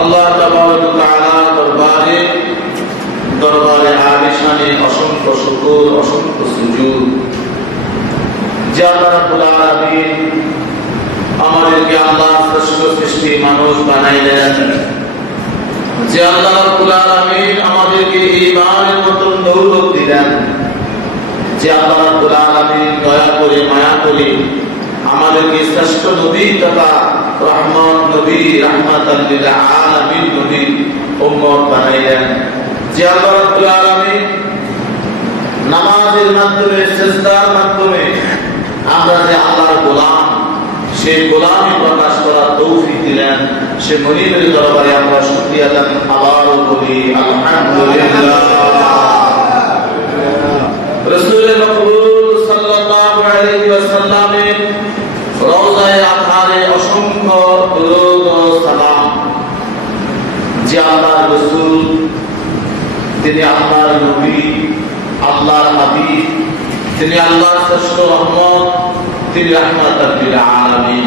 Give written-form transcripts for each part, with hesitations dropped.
আল্লাহ তাবারক ওয়া তাআলা দরবারে আলিশানে অসংখ্য শুকর, অসংখ্য সুজুদ যে আল্লাহ রাব্বুল আলামিন আমাদেরকে আল্লাহ শ্রেষ্ঠ সৃষ্টি মানুষ বানাইলেন, যে আল্লাহ রাব্বুল আলামিন আমাদেরকে ঈমানের মতো দৌলত দিলেন, যে আল্লাহ রাব্বুল আলামিন দয়া করে মায়া করে আমাদেরকে শ্রেষ্ঠ নবী তথা রহমত নবী, রাহমাতাল লিল আলামিন নবী উম্মত বানাইলেন, যে আল্লাহ রাব্বুল আলামিন নামাজের মাধ্যমে, সিজদার মাধ্যমে আমরা যে আল্লাহর গোলাম, সেই গোলামি প্রকাশ করার তৌফিক দিলেন, সে মনিবের দরবারে আমরা শুকরিয়া জানাই। আবারও বলি আলহামদুলিল্লাহ। রাসূল মাকবুল সাল্লাল্লাহু আলাইহি ওয়াসাল্লামের রওজায়ে আতহারে অসংখ্য দরুদ ও সালাম। যে আল্লাহর রাসূল, তিনি আল্লাহর নবী, আল্লাহর হাবিব, তিনি আল্লাহর শ্রেষ্ঠ রহমত, তিনি রাহমাতাল লিল আলামিন।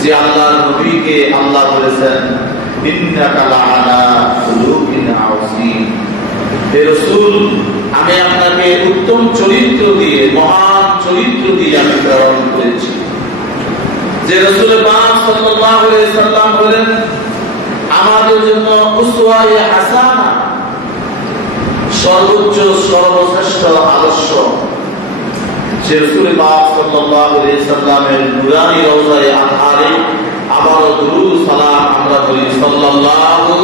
যে আল্লাহর নবীকে আল্লাহ বলেছেন ইন্নাকা লাআলা খুলুকিন আযীম, হে রাসূল আমি আপনাকে উত্তম চরিত্র দিয়ে, মহান চরিত্র দিয়ে আমি প্রেরণ করেছি। যে রাসূল পাক সাল্লাল্লাহু আলাইহি সাল্লাম বলেন আমাদের জন্য উসওয়ায়ে হাসানা, সর্বোচ্চ সর্বশ্রেষ্ঠ আদর্শ। যে রাসূল পাক সাল্লাল্লাহু আলাইহি সাল্লামের নূরানী রওজায়ে আতহারে আবারও দুরূদ সালাম আমরা বলি সাল্লাল্লাহু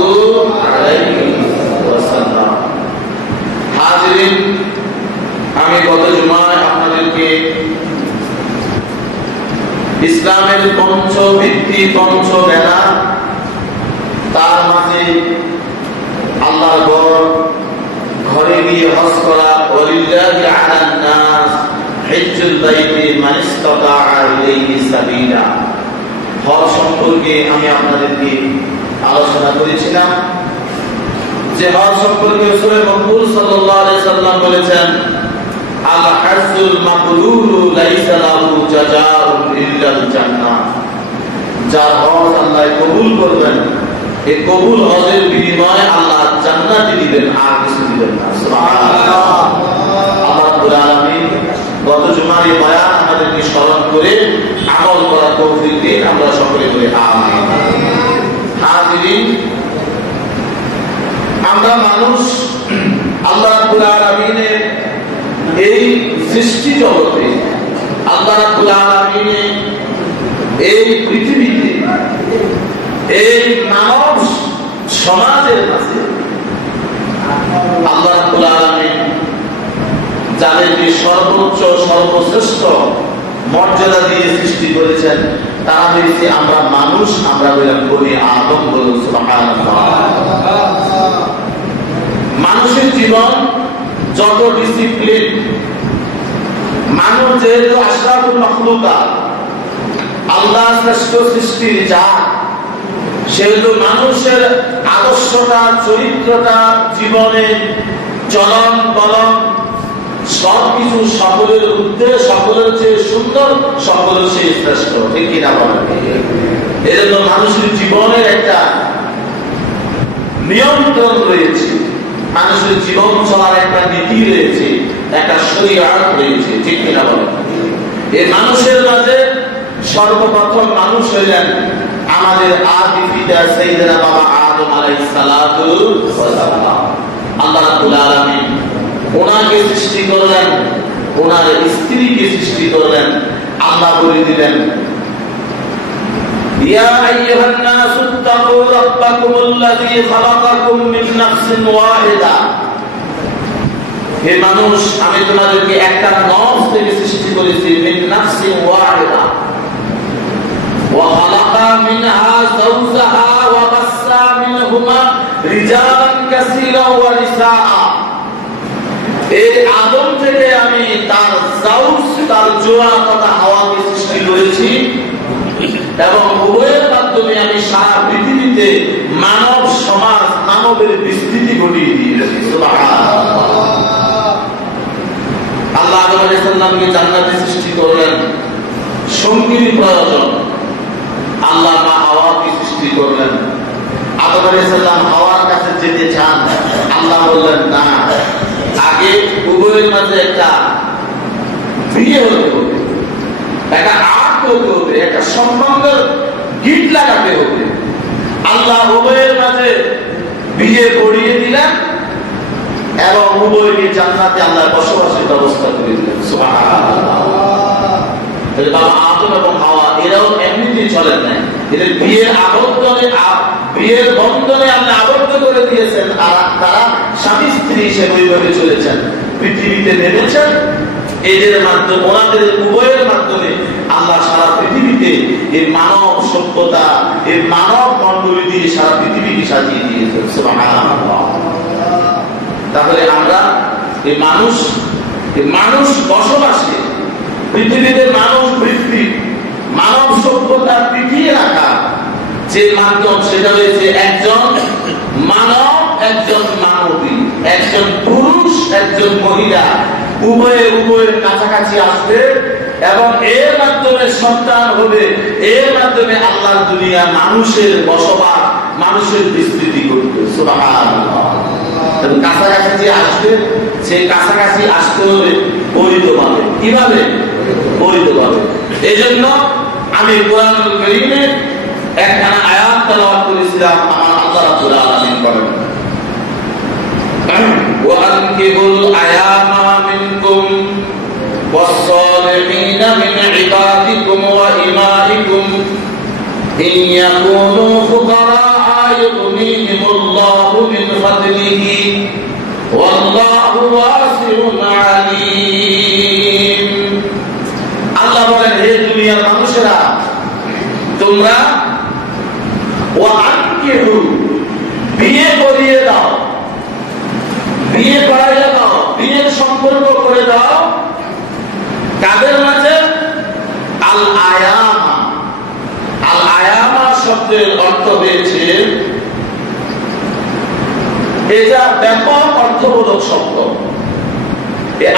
আলাইহি ওয়াসাল্লাম। হাজিরিন, আমি গত জুমায় আপনাদেরকে ইসলামের পঞ্চ ভিত্তি, পঞ্চ বেড়া, তার মাঝে আল্লাহর ঘরে গিয়ে হজ করা, ওয়ালিল্লাহি আলান নাস হিজ্জুল বাইতি মান ইসতাতা ইলাইহি সাবিলা, হজ সম্পর্কে আমি আপনাদেরকে আলোচনা করেছিলাম। যে হজ সম্পর্কে রাসূল মাকবুল সাল্লাল্লাহু আলাইহি সাল্লাম বলেছেন আল হজ্জুল মাকবুলু লাইসা লাহু জাযাউন ইল্লাল জান্নাহ, যার হজ আল্লাহ কবুল করবেন, এই কবুল হজের বিনিময়ে আল্লাহ জান্নাতি দিবেন, আর কিছু দিবেন না। সুবহানাল্লাহ। আল্লাহ রাব্বুল আলামিন গত জুমার এই বয়ান আমাদেরকে স্মরণ করে আমল করার তৌফিক দিন, আমরা সকলে বলি আমিন। হাজিরিন, আমরা মানুষ আল্লাহ রাব্বুল আলামিনের এই সৃষ্টি জগতে, আল্লাহ রাব্বুল আলামিনের এই পৃথিবীতে, এই মানব সমাজের মাঝে আল্লাহ রাব্বুল আলামিন যাদেরকে সর্বোচ্চ সর্বশ্রেষ্ঠ মর্যাদা দিয়ে সৃষ্টি করেছেন, তারা হয়েছে আমরা মানুষ, আমরা হইলাম বনি আদম। বলুন সুবহানাল্লাহ। মানুষের জীবন যত ডিসিপ্লিন, মানুষ যেহেতু আশরাফুল মাখলুকাত, আল্লাহ শ্রেষ্ঠ সৃষ্টির জাত, সেহেতু মানুষের আদর্শটা, চরিত্রটা, জীবনে চলন বলন সবকিছু সকলের উদ্দেশ্য, সকলের চেয়ে সুন্দর, সকলের চেয়ে শ্রেষ্ঠ, ঠিক কিনা বলেন? এজন্য মানুষের জীবনের একটা নিয়ন্ত্রণ রয়েছে, মানুষের জীবন চলার একটা নীতি রয়েছে, একটা শরীয়ত রয়েছে, ঠিক কিনা বলেন? এই মানুষের মাঝে সর্বপ্রথম মানুষ হইলেন আমাদের আদি পিতা সাইয়েদনা বাবা আদম আলাইহিস সালাতু ওয়াস সালাম। আল্লাহ রাব্বুল আলামিন ওনাকে সৃষ্টি করলেন, ওনার স্ত্রীকে সৃষ্টি করলেন। আল্লাহ বলে দিলেন ইয়া আইয়ুহান নাসু তাকু রাব্বাকুমুল্লাযী খালাকাকুম মিন নাফসিন ওয়াহিদা, হে মানুষ আমি তোমাদেরকে একটা নফস থেকে সৃষ্টি করেছি, মিন নাফসিন ওয়াহিদা ওয়া খালাকা মিনহা যাওজাহা ওয়া বাসসা মিনহুমা রিজালান কাসীরা ওয়া নিসাআ। এই আদম থেকে আমি তার জাউজ, তার জোড়া তথা হাওয়াকে সৃষ্টি করেছি, এবং উভয়ের মাধ্যমে আমি সারা পৃথিবীতে মানব সমাজ, মানবের বিস্তৃতি ঘটিয়ে দিয়েছি। সুবহানাল্লাহ। আল্লাহ আদম আলাইহিস সালামকে জান্নাতে সৃষ্টি করলেন, সঙ্গীর প্রয়োজন। আল্লাহ মা হাওয়াকে সৃষ্টি করলেন। আদম আলাইহিস সালাম হাওয়ার কাছে যেতে চান, আল্লাহ বললেন না, আগে উভয়ের মাঝে একটা বিয়ে হতে হবে, একটা আট হতে হবে, একটা সম্বন্ধের গিট লাগাতে হবে। আল্লাহ উভয়ের মাঝে বিয়ে পড়িয়ে দিলেন এবং উভয়কে জান্নাতে আল্লাহ বসবাসের ব্যবস্থা করে দিলেন। সুবহানাল্লাহ। বাবা আদম এবং হাওয়া এরাও এমনিতেই চলেন নাই, এদের বিয়ের বন্ধনে আল্লাহ আবদ্ধ করে দিয়েছেন, আর তারা স্বামী স্ত্রী হিসেবে ওইভাবে চলেছেন, পৃথিবীতে নেমেছেন। এদের মাধ্যমে, ওনাদের উভয়ের মাধ্যমে আল্লাহ সারা পৃথিবীতে এই মানব সভ্যতা, এই মানব মণ্ডলী দিয়ে সারা পৃথিবীকে সাজিয়ে দিয়েছেন। সুবহানাল্লাহ। তাহলে আমরা এই মানুষ বসবাসে পৃথিবীতে মানুষ ভিত্তিক মানব সভ্যতা টিকিয়ে রাখা যে মাধ্যম, সেটা হয়েছে একজন মানব, একজন মানবী, একজন পুরুষ, একজন মহিলা, উভয়ের কাছাকাছি আসবে এবং এর মাধ্যমে সন্তান হবে, এর মাধ্যমে আল্লাহর দুনিয়া মানুষের বসবাস, মানুষের বিস্তৃতি করবে। সুবহানাল্লাহ। কাছাকাছি যে আসবে, সেই কাছাকাছি আসতে হবে বৈধভাবে। কিভাবে? বৈধভাবে। এই জন্য আমি কোরআনুল কারীমে একখানা আয়াত তেলাওয়াত করেছিলাম, আমার আল্লাহ রাব্বুল আলামিন বলেন, ওয়ানকিহুল আয়ামা মিনকুম ওয়াস-সালিহিনা মিন ইবাদিকুম ওয়া ইমাইকুম ইন ইয়াকুনু ফুকারা يغنيهم من فضله والله واسع عليم। আল্লাহ বলেন, হে দুনিয়ার মানুষেরা, তোমরা ওয়ানকিহু বিয়ে করিয়ে দাও, বিয়ে করাইয়া দাও, বিয়ের সম্পর্ক করে দাও। কাদের মাঝে? আল আয়ামা। আল আয়ামা শব্দের অর্থ হয়েছে, এটা ব্যাপক অর্থবোধক শব্দ।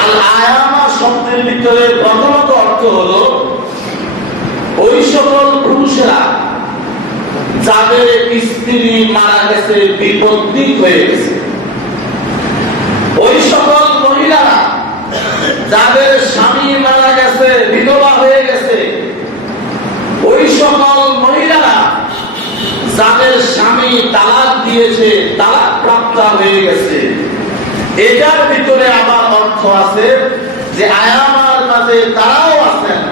আল আয়ামা শব্দের ভিতরে প্রথমত অর্থ হলো ওই সকল পুরুষেরা যাদের স্ত্রী মারা গেছে, বিপত্তি হয়ে গেছে, ওই সকল মহিলারা যাদের স্বামী মারা গেছে, বিধবা হয়ে গেছে, ওই সকল মহিলারা যাদের স্বামী তালাক দিয়েছে, তালাক প্রাপ্ত হয়ে গেছে। এটার ভিতরে আবার অর্থ আছে যে আয়ামার মাঝে তারাও আছেন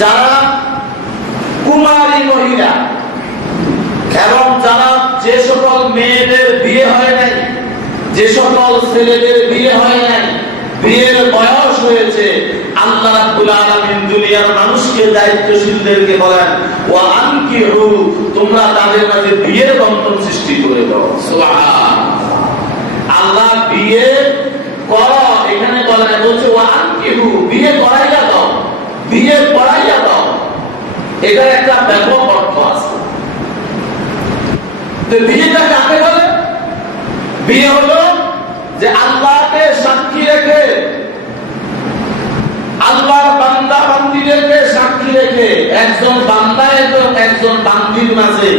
যারা কুমারী মহিলা এবং যারা যে সকল মেয়েদের বিয়ে হয় নাই, যে সকল ছেলেদের বিয়ে হয় নাই, বিয়ের বয়স হয়েছে। আল্লাহ রাব্বুল আলামিন দুনিয়ার মানুষকে, দায়িত্বশীলদেরকে বলেন, ওয়া আনকিহু, তোমরা তাদের মাঝে বিয়ের বন্ধন সৃষ্টি করে দাও। সুবহানাল্লাহ। আল্লাহ বিয়ে করো এখানে বলেন, বলছে ওয়া আনকিহু, বিয়ে করাইয়া দাও, বিয়ে পড়াইয়া দাও। এটার একটা ব্যাপক অর্থ আছে। তো বিয়েটা কাকে বলে? বিয়ে হলো যে আল্লাহকে সাক্ষী রেখে, আল্লাহর বান্দা বান্দীদেরকে সাক্ষী রেখে একজন বান্দা এবং একজন বান্দীর মাঝে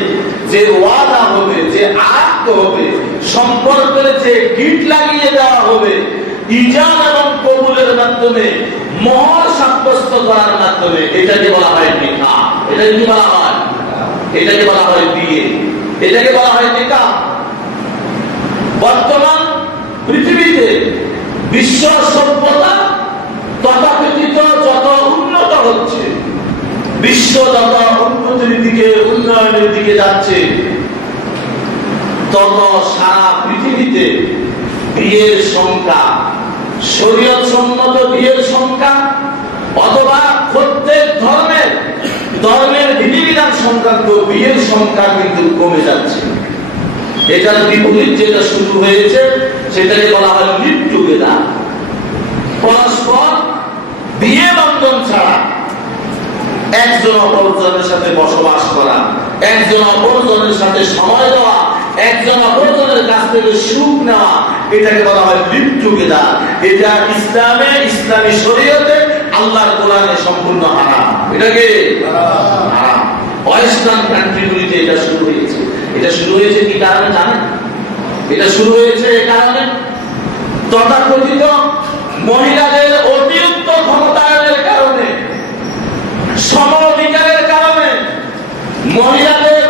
যে ওয়াদা হবে, যে আক্ত হবে, সম্পর্কের যে গিট লাগিয়ে দেওয়া হবে, ইজান এবং কবুলের মাধ্যমে, মোহর সাব্যস্ত করার মাধ্যমে, এটাকে বলা হয় নিকাহ। এটাকে কি বলা হয়? এটাকে বলা হয় বিয়ে, এটাকে বলা হয় নিকাহ। বর্তমান পৃথিবীতে বিশ্ব সভ্যতা তথাকথিত যত উন্নত হচ্ছে, বিশ্ব যত উন্নতির দিকে, উন্নয়নের দিকে যাচ্ছে, তত সারা পৃথিবীতে বিয়ের সংখ্যা, শরীয়ত সম্মত বিয়ের সংখ্যা অথবা প্রত্যেক ধর্মের বিধিবিধান সংক্রান্ত বিয়ের সংখ্যা কিন্তু কমে যাচ্ছে। এটার বিপরীত যেটা শুরু হয়েছে সেটাকে বলা হয় লিভ টুগেদার। পরস্পর বিয়ে বন্ধন ছাড়া একজন অপরজনের সাথে বসবাস করা, একজন অপরজনের সাথে সময় দেওয়া, একজন অপরজনের কাছ থেকে সুখ নেওয়া, এটাকে বলা হয় লিভ টুগেদার। এটা ইসলামে, ইসলামী শরীয়তে, আল্লাহর কোরআনে সম্পূর্ণ হারাম। এটাকে হারাম। ওয়েস্টার্ন কান্ট্রিগুলিতে এটা শুরু হয়েছে। এটা শুরু হয়েছে কি কারণে জানেন? এটা শুরু হয়েছে এই কারণে, তথাকথিত মহিলাদের অতিরিক্ত ক্ষমতায়নের কারণে, সম অধিকারের কারণে, মহিলাদের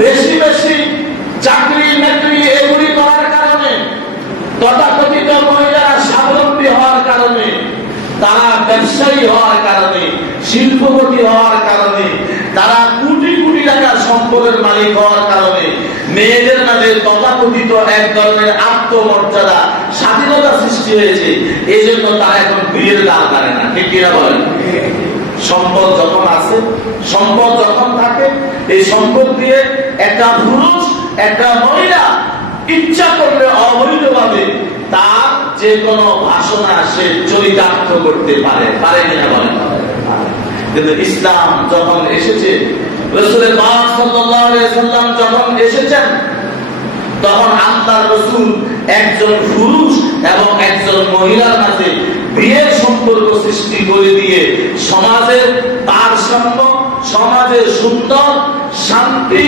বেশি বেশি চাকরি নকরি এগুলি করার কারণে, তথাকথিত মহিলারা স্বাবলম্বী হওয়ার কারণে, তারা ব্যবসায়ী হওয়ার কারণে, শিল্পপতি হওয়ার কারণে, তারা কোটি কোটি টাকার সম্পদের মালিক হওয়ার কারণে মেয়েদের মাঝে তথাকথিত এক ধরনের আত্মমর্যাদা, স্বাধীনতা সৃষ্টি হয়েছে। এই জন্য তারা এখন বিয়ের দাম করে না। ঠিক কিনা বলেন? সম্পদ যখন আছে, সম্পদ যখন থাকে, এই সম্পদ দিয়ে একটা পুরুষ, একটা মহিলা ইচ্ছা করলে অবৈধভাবে তার যে কোনো ভাষণা সে চরিতার্থ করতে পারে। পারে কিনা বলেন? কিন্তু ইসলাম যখন এসেছে, রাসূল পাক সাল্লাল্লাহু আলাইহি ওয়াসাল্লাম যখন এসেছেন, তখন আল্লাহর রাসূল একজন পুরুষ এবং একজন মহিলার মাঝে বিয়ের সম্পর্ক সৃষ্টি করে দিয়ে সমাজের ভারসাম্য, সমাজের সুন্দর শান্তি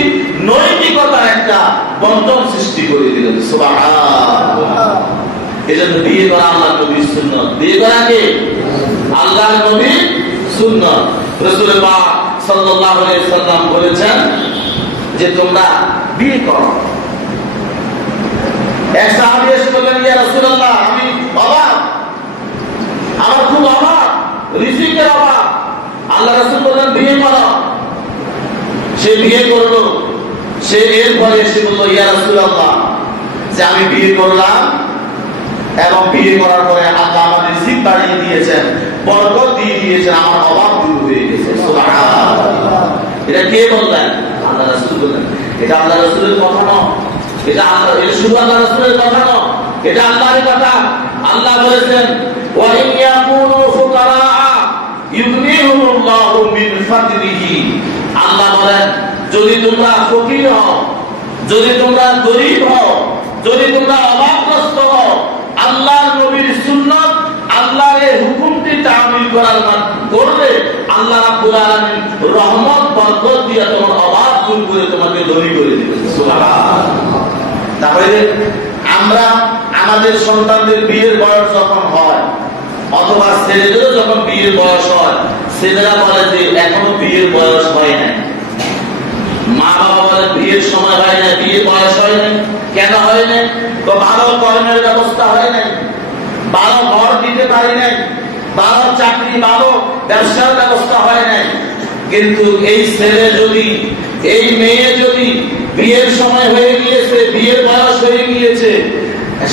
নৈতিকতার একটা বন্ধন সৃষ্টি করে দিলেন। সুবহানাল্লাহ। এজন্য বিয়ে করা আল্লাহর নবীর সুন্নাত। বিয়ে করা কি? আল্লাহর নবীর সুন্নাত। রাসূল পাক সাল্লাল্লাহু আলাইহি ওয়াসাল্লাম বলেছেন যে তোমরা বিয়ে করো। এক সাহাবী এসে বললেন, ইয়া রাসূলুল্লাহ, আমি অভাব, আমার খুব অভাব, রিজিকের অভাব। আল্লাহ রাসূল বললেন বিয়ে করো। সে বিয়ে করলো। সে এরপরে এসে বলল, ইয়া রাসূলুল্লাহ, যে আমি বিয়ে করলাম এবং বিয়ে করার পরে আল্লাহ আমার রিজিক বাড়িয়ে দিয়েছেন, বরকত দিয়ে দিয়েছেন, আমার অভাব দূর হয়ে গেছে। সুবহানাল্লাহ। এটা কে বললেন? আল্লাহ রাসূল বললেন। এটা আল্লাহ রাসূলের কথা নয়, এটা শুধু আল্লাহ রাসূলের কথা নয়, এটা আল্লাহর কথা। আল্লাহ বলেছেন, ওয়া ইন ইয়াকুনু ফুকারা ইউগনিহুমুল্লাহু মিন ফাদলিহি। আল্লাহ বলেন, যদি তোমরা ফকির হও, যদি তোমরা গরীব হও, যদি তোমরা অভাবগ্রস্ত হও, আল্লাহর নবীর সুন্নাত, আল্লাহর এই হুকুমটি তামিল করার করলে আল্লাহ রাব্বুল আলামিন রহমত বরকত দিয়ে তোমার অভাব দূর করে তোমাকে ধনী করে দিবেন। সুবহানাল্লাহ। তাহলে আমরা আমাদের সন্তানদের বিয়ের বয়স যখন হয়, অথবা ছেলেদেরও যখন বিয়ের বয়স হয়, ছেলেরা বলে যে এখনো বিয়ের বয়স হয় নাই, মা বাবা বলে বিয়ের সময় হয় নাই, বিয়ের বয়স হয় নাই। কেন হয় নাই? তো ভালো কর্মের ব্যবস্থা হয় নাই, ভালো ঘর দিতে পারি নাই, ভালো চাকরি, ভালো ব্যবসার ব্যবস্থা হয় নাই। কিন্তু এই ছেলে যদি, এই মেয়ে যদি বিয়ের সময় হয়ে গিয়েছে, বিয়ের বয়স হয়ে গিয়েছে,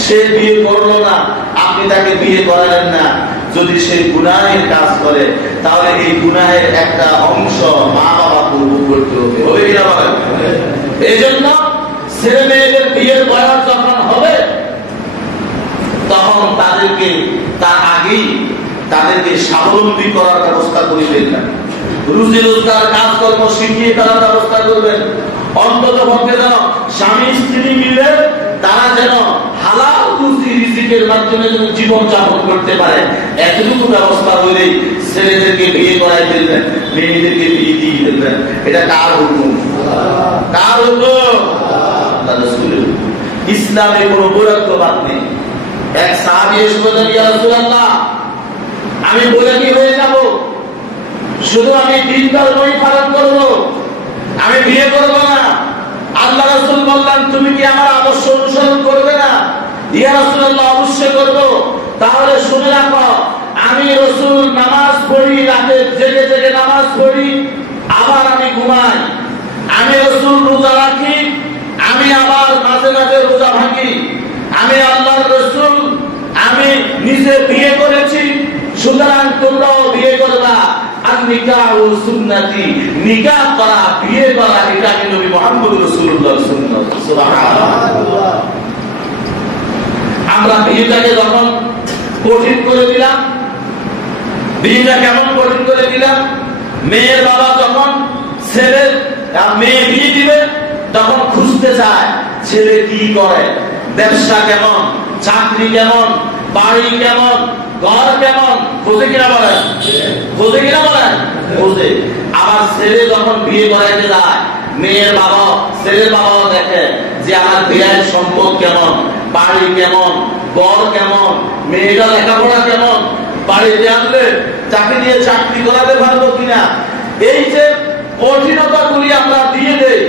সে বিয়ে করলো না, আপনি তাকে বিয়ে করালেন না, যদি সে গুনাহের কাজ করে, তাহলে এই গুনাহের একটা অংশ মা বাবাকে ভোগ করতে হবে। হবে কিনা বলেন? এই জন্য ছেলে মেয়েদের বিয়ের বয়স যখন হবে, তখন তাদেরকে তার আগেই তাদেরকে স্বাবলম্বী করার ব্যবস্থা করিবেন না, রুজি রোজগার কাজকর্ম শিখিয়ে ফেলার ব্যবস্থা করবেন। অন্তত পক্ষে যেন স্বামী স্ত্রী মিলে তারা যেন হালাল রুজি রিজিকের মাধ্যমে যেন জীবন যাপন করতে পারে, এতটুকু ব্যবস্থা হলেই ছেলেদেরকে বিয়ে করাই ফেলবেন, মেয়েদেরকে বিয়ে দিয়ে ফেলবেন। এটা কার হুকুম? কার হুকুম? আল্লাহ রাসূলের। ইসলামে কোনো বৈরাগ্যবাদ নেই। এক সাহাবী এসে বললেন, ইয়া রাসূলুল্লাহ, আমি বলে কি হয়ে যাব? শুধু আমি দিন ধর্মই পালন করবো, আমি বিয়ে করবো না। আল্লাহ রাসূল বললেন, তুমি কি আমার আদর্শ অনুসরণ করবে না? ইয়া রাসূলুল্লাহ, অবশ্যই করবো। তাহলে শুনে রাখো, আমি রাসূল নামাজ পড়ি, রাতে জেগে জেগে নামাজ পড়ি, আবার আমি ঘুমাই। আমি রাসূল রোজা রাখি, আমি আবার মাঝে মাঝে রোজা ভাঙি। আমি আল্লাহর রাসূল, আমি নিজে বিয়ে করেছি, সুতরাং তোমরাও বিয়ে করবা। আর নিকাহ ও সুন্নতি, নিকাহ করা, বিয়ে করা, এটা কি নবী মুহাম্মদ রাসূলুল্লাহর সুন্নাত। সুবহানাল্লাহ। আমরা বিয়েটাকে যখন কঠিন করে দিলাম, বিয়েটা কেমন কঠিন করে দিলাম? মেয়ের বাবা যখন ছেলে মেয়ে বিয়ে দিবে, তখন খুঁজতে চায় ছেলে কি করে, ব্যবসা কেমন, চাকরি কেমন, বাড়ি কেমন, ঘর কেমন খোঁজে কিনা বলেন, খোঁজে কিনা বলেন, খোঁজে। আবার ছেলে যখন বিয়ে করাইতে যায়, মেয়ের বাবা ছেলের বাবাও দেখে যে আমার বিয়ের সম্পদ কেমন, বাড়ি কেমন, ঘর কেমন, মেয়েটা লেখাপড়া কেমন, বাড়িতে আনলে চাকরি দিয়ে চাকরি করাতে পারবো কিনা। এই যে কঠিনতাগুলি আমরা দিয়ে দেই,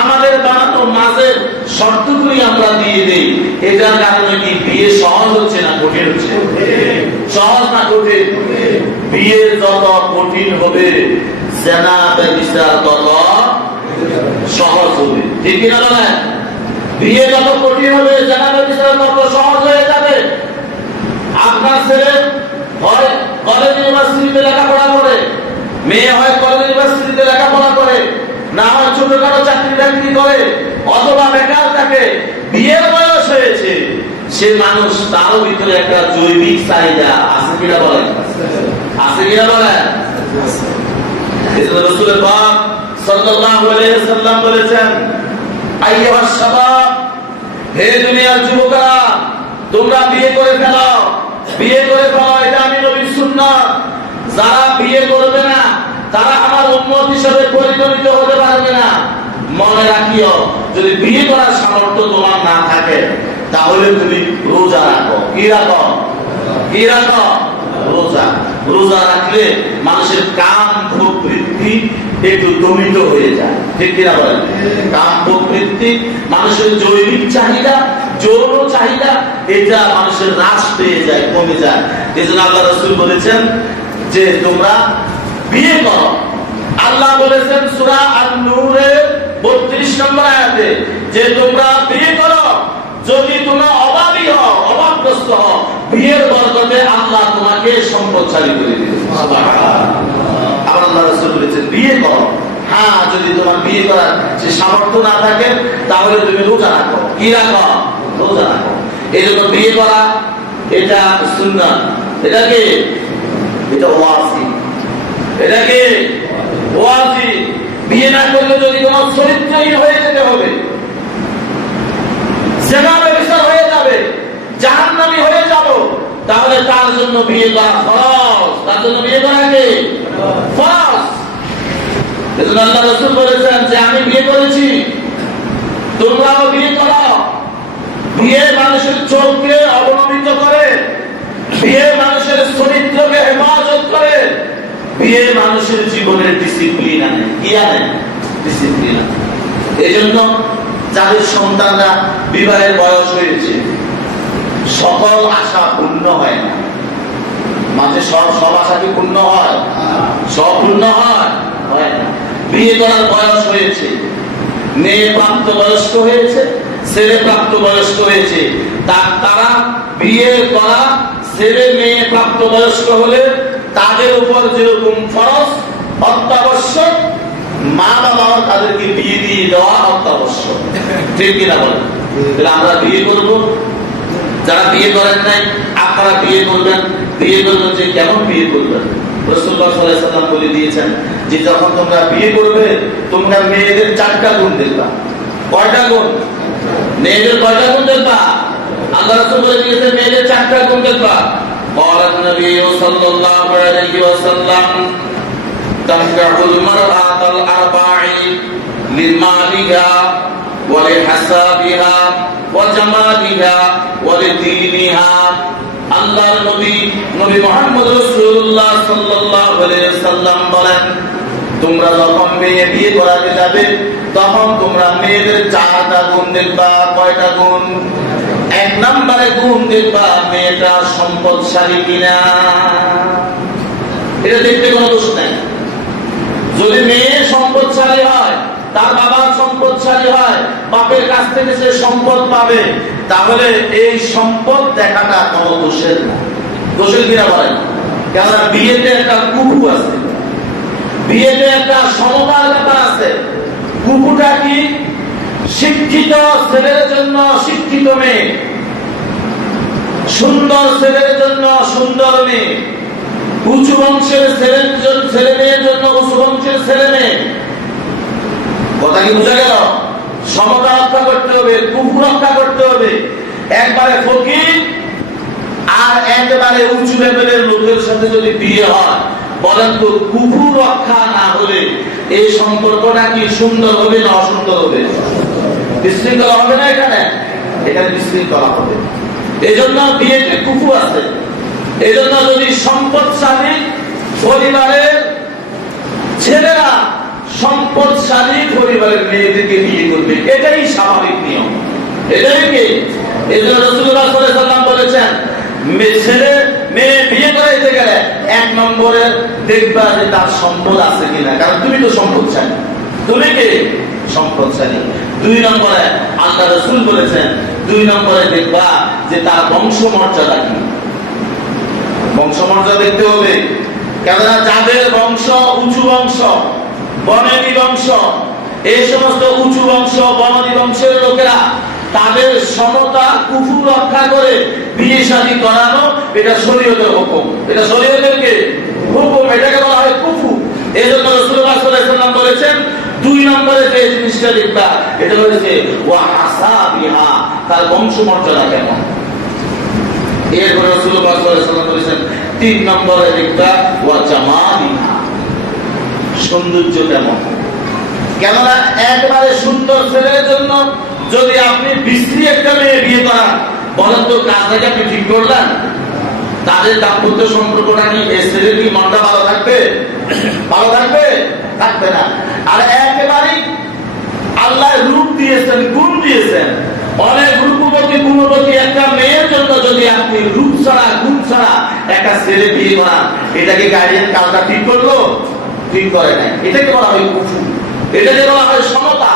আমাদের বানানো মাঝের শর্তগুলি আমরা দিয়ে দেই, এটার কারণে কি বিয়ে সহজ হচ্ছে না কঠিন হচ্ছে? সহজ না কঠিন? বিয়ে যত কঠিন হবে জেনা ব্যভিচার তত সহজ হবে, ঠিক কিনা বলেন? বিয়ে যত কঠিন হবে জেনা ব্যভিচার তত সহজ হয়ে যাবে। আপনার ছেলে হয় কলেজ ইউনিভার্সিটিতে লেখাপড়া করে, মেয়ে হয় কলেজ ইউনিভার্সিটিতে লেখাপড়া করে, না হয় ছোটখাটো চাকরি বাকরি করে, অথবা বেকার থাকে, বিয়ের বয়স হয়েছে, সে মানুষ তারও ভিতরে একটা জৈবিক চাহিদা আছে কিনা বলেন, আছে কিনা বলেন? রাসূল পাক সাল্লাল্লাহু আলাইহি ওয়াসাল্লাম বলেছেন, আইয়ুহাস শাবাব, হে দুনিয়ার যুবকরা, তোমরা বিয়ে করে ফেলো, বিয়ে করে ফেলো, এটা আমি নবীর সুন্নাত। যারা বিয়ে করবে না তারা আমার উম্মত হিসেবে পরিগণিত হতে পারবে না। মনে রাখিও, যদি বিয়ে করার সামর্থ্য তোমার না থাকে তাহলে তুমি রোজা রাখো। কি রাখো? কি রাখো? রোজা। রোজা রাখলে মানুষের কাম প্রবৃত্তি একটু দমিত হয়ে যায়, ঠিক কিনা বলেন? কাম প্রবৃত্তি, মানুষের জৈবিক চাহিদা, যৌন চাহিদা, এটা মানুষের হ্রাস পেয়ে যায়, কমে যায়। এই জন্য আল্লাহ রাসূল বলেছেন যে তোমরা বিয়ে করো। আল্লাহ বলেছেন সূরা আন-নূরের 32 নম্বর আয়াতে যে তোমরা বিয়ে করো, যদি তোমরা অভাবী হও, অভাবগ্রস্ত হও, বিয়ের বরকতে আল্লাহ তোমাকে সম্পদশালী করে দিবে। সুবহানাল্লাহ। আবার আল্লাহ রাসূল বলেছেন বিয়ে করো। হ্যাঁ, যদি তোমার বিয়ে করার যে সামর্থ্য না থাকে তাহলে তুমি রোজা রাখো। কি রাখো? রোজা রাখো। এই জন্য বিয়ে করা এটা সুন্নাত। এটা কি? এটা ওয়াজিব। এটা কি? ওয়াজিব। বিয়ে না করলে যদি কোনো চরিত্রহীন হয়ে যেতে হবে, জেনা ব্যভিচার হয়ে যাবে, জাহান্নামী হয়ে যাব, তাহলে তার জন্য বিয়ে করা ফরজ। তার জন্য বিয়ে করা কি? ফরজ। এজন্য আল্লাহ রাসূল বলেছেন যে আমি বিয়ে করেছি, তোমরাও বিয়ে করো। বিয়ে মানুষের চোখকে অবনমিত করে, বিয়ে মানুষের চরিত্রকে হেফাজত করে, বিয়ে মানুষের জীবনের ডিসিপ্লিন আনে। কি আনে? ডিসিপ্লিন আনে। এই জন্য যাদের সন্তানরা বিবাহের বয়স হয়েছে, সকল আশা পূর্ণ হয় না। মাঝে সব আশা কি পূর্ণ হয়? সব পূর্ণ হয় না। বিয়ে করার বয়স হয়েছে, মেয়ে প্রাপ্তবয়স্ক হয়েছে, ছেলে প্রাপ্তবয়স্ক হয়েছে, তারা বিয়ে করা ছেলে মেয়ে প্রাপ্তবয়স্ক হলে তাদের উপর যেরকম ফরজ অত্যাবশ্যক, মা বাবাও তাদেরকে বিয়ে দিয়ে দেওয়া অত্যাবশ্যক, ঠিক কিনা বলেন? আমরা বিয়ে করবো, যারা বিয়ে করেন নাই আপনারা বিয়ে করবেন। বিয়ে করবেন যে কেমন বিয়ে করবেন? রাসূলুল্লাহ সাল্লাল্লাহু আলাইহি ওয়াসাল্লাম বলে দিয়েছেন যে যখন তোমরা বিয়ে করবে তোমরা মেয়েদের 4টা গুণ দেখবা। কয়টা গুণ? মেয়েদের কয়টা গুণ দেখবা? আল্লাহ রাসূল বলে দিয়েছেন মেয়েদের 4টা গুণ দেখবা। قال النبي صلى الله عليه وسلم تنكح المرأة الأربع لمالها ولحسابها وجمالها ولدينها। আল্লাহর নবী মুহাম্মদ রাসূলুল্লাহ সাল্লাল্লাহু আলাইহি ওয়াসাল্লাম বলেন, তোমরা যখন মেয়ে বিয়ে করাতে যাবে তখন তোমরা মেয়েদের 4টা গুণ দেখবা। কয়টা গুণ? 1 নম্বরে গুণ দেখবা মেয়েটা সম্পদশালী কিনা। এটা দেখতে কোনো দোষ নাই। যদি মেয়ে সম্পদশালী হয়, তার বাবা সম্পদশালী হয়, বাপের কাছ থেকে সে সম্পদ পাবে, তাহলে এই সম্পদ দেখাটা কোনো দোষের না। দোষের কিনা বলেন? কেননা বিয়েতে একটা কুকু আছে, বিয়েতে একটা সমতার ব্যাপার আছে। কুকুটা কি? শিক্ষিত ছেলের জন্য শিক্ষিত মেয়ে, সুন্দর ছেলের জন্য সুন্দর মেয়ে, উঁচু বংশের ছেলে মেয়ের জন্য উঁচু বংশের ছেলে মেয়ে। কথা কি বোঝা গেল? সমতা রক্ষা করতে হবে, কুকু রক্ষা করতে হবে। একবারে ফকির আর আর একেবারে উঁচু লেভেলের লোকের সাথে যদি বিয়ে হয়, বলেন তো কুফু রক্ষা না হলে এই সম্পর্কটা কি সুন্দর হবে না অসুন্দর হবে? বিশৃঙ্খলা হবে না? এখানে বিশৃঙ্খলা হবে। এই জন্য বিয়েতে কুফু আছে। এই জন্য যদি সম্পদশালী পরিবারের ছেলেরা সম্পদশালী পরিবারের মেয়েদেরকে বিয়ে করবে, এটাই স্বাভাবিক নিয়ম। এটাই কি? এই জন্য রাসূলুল্লাহ সাল্লাল্লাহু আলাইহি ওয়াসাল্লাম বলেছেন, ছেলে মেয়ে বিয়ে করাইতে গেলে এক নম্বরে দেখবা যে তার সম্পদ আছে কিনা, কারণ তুমি তো সম্পদশালী। তুমি কি? সম্পদশালী। দুই নম্বরে আল্লাহ রাসূল বলেছেন, দুই নম্বরে দেখবা যে তার বংশমর্যাদা কি। বংশমর্যাদা দেখতে হবে, কেননা যাদের বংশ উঁচু বংশ, বনেদি বংশ, এই সমস্ত উঁচু বংশ বনেদি বংশের লোকেরা তাদের সমতা কুফু রক্ষা করে বিয়ে শাদী করানো, এটা শরীয়তের হুকুম। এটা শরীয়তের কি হুকুম? এটাকে বলা হয় কুফু। এই জন্য রাসূলুল্লাহ সাল্লাল্লাহু আলাইহি ওয়াসাল্লাম বলেছেন, দুই নম্বরে যে জিনিসটা দেখবা এটা হচ্ছে ওয়া হাসাবিহা, তার বংশমর্যাদা কেমন। এরপরে রাসূলুল্লাহ সাল্লাল্লাহু আলাইহি ওয়াসাল্লাম বলেছেন, তিন নম্বরে দেখবা ওয়া জামালিহা, সৌন্দর্য কেমন। কেননা একবারে সুন্দর ছেলের জন্য যদি আপনি বিশ্রী একটা মেয়ে বিয়ে করান, বলেন তো কাজটাকে আপনি ঠিক করলেন? তাদের দাম্পত্য সম্পর্কটা কি, এই ছেলের কি মনটা ভালো থাকবে? ভালো থাকবে? থাকবে না। আর একেবারে আল্লাহ রূপ দিয়েছেন, গুণ দিয়েছেন, অনেক রূপবতী গুণবতী একটা মেয়ের জন্য যদি আপনি রূপ ছাড়া গুণ ছাড়া একটা ছেলে বিয়ে করান, এটাকে গার্ডিয়ান কাজটা ঠিক করলো? ঠিক করে নাই। এটাকে বলা হয় কুফু, এটাকে বলা হয় সমতা।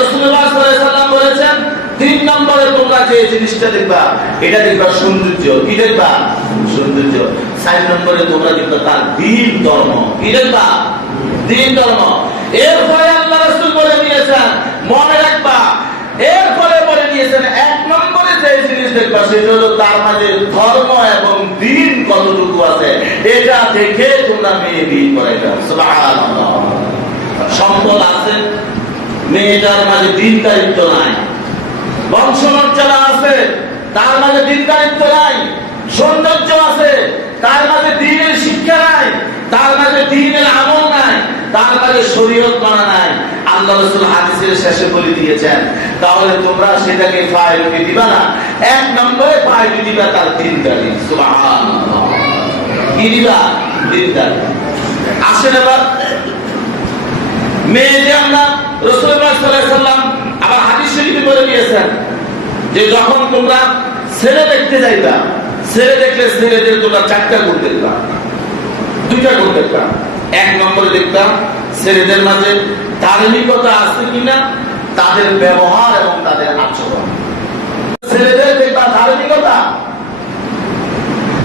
রাসূলুল্লাহ সাল্লাল্লাহু আলাইহি ওয়াসাল্লাম বলেছেন, তিন নম্বরে তোমরা যে জিনিসটা দেখবা এটা দেখবা সৌন্দর্য। কি দেখবা? সৌন্দর্য। চার নম্বরে তোমরা দেখবা তার দ্বীন ধর্ম। কি দেখবা? দ্বীন ধর্ম। এরপরে আল্লাহ রাসূল বলে দিয়েছেন, মনে রাখবা, এরপরে বলে দিয়েছেন এক নম্বরে যে জিনিস দেখবা সেটা হলো তার মাঝে ধর্ম এবং দ্বীন কতটুকু আছে, এটা দেখে তোমরা মেয়ে বিয়ে করাইবা। সুবহানাল্লাহ। সম্পদ আছে, মেয়েটার মাঝে দ্বীনদারিত্ব নাই। বংশমর্যাদা আছে, তার মাঝে দ্বীনদারিত্ব নাই। সৌন্দর্য আছে, তার মাঝে দ্বীনের শিক্ষা নাই, তার মাঝে দ্বীনের আমল নাই, তার মাঝে শরীয়ত মানা নাই। আল্লাহ রাসূল হাদিসের শেষে বলে দিয়েছেন, তাহলে তোমরা সেটাকে প্রায়োরিটি দিবা না, এক নম্বরে প্রায়োরিটি দিবা তার দ্বীনদারি। সুবহানাল্লাহ। কি দিবা? দ্বীনদারি। আসেন এবার মেয়ে যে আমরা রাসূলুল্লাহ সাল্লাল্লাহু আলাইহি ওয়াসাল্লাম আবার হাদিস শরীফে বলে দিয়েছেন যে যখন তোমরা ছেলে দেখতে যাইবা, ছেলে দেখলে ছেলেদের তোমরা চারটা গুণ দেখবা, দুইটা গুণ দেখবা। এক নম্বরে দেখবা ছেলেদের মাঝে ধার্মিকতা আছে কিনা, তাদের ব্যবহার এবং তাদের আচরণ। ছেলেদের দেখবা ধার্মিকতা,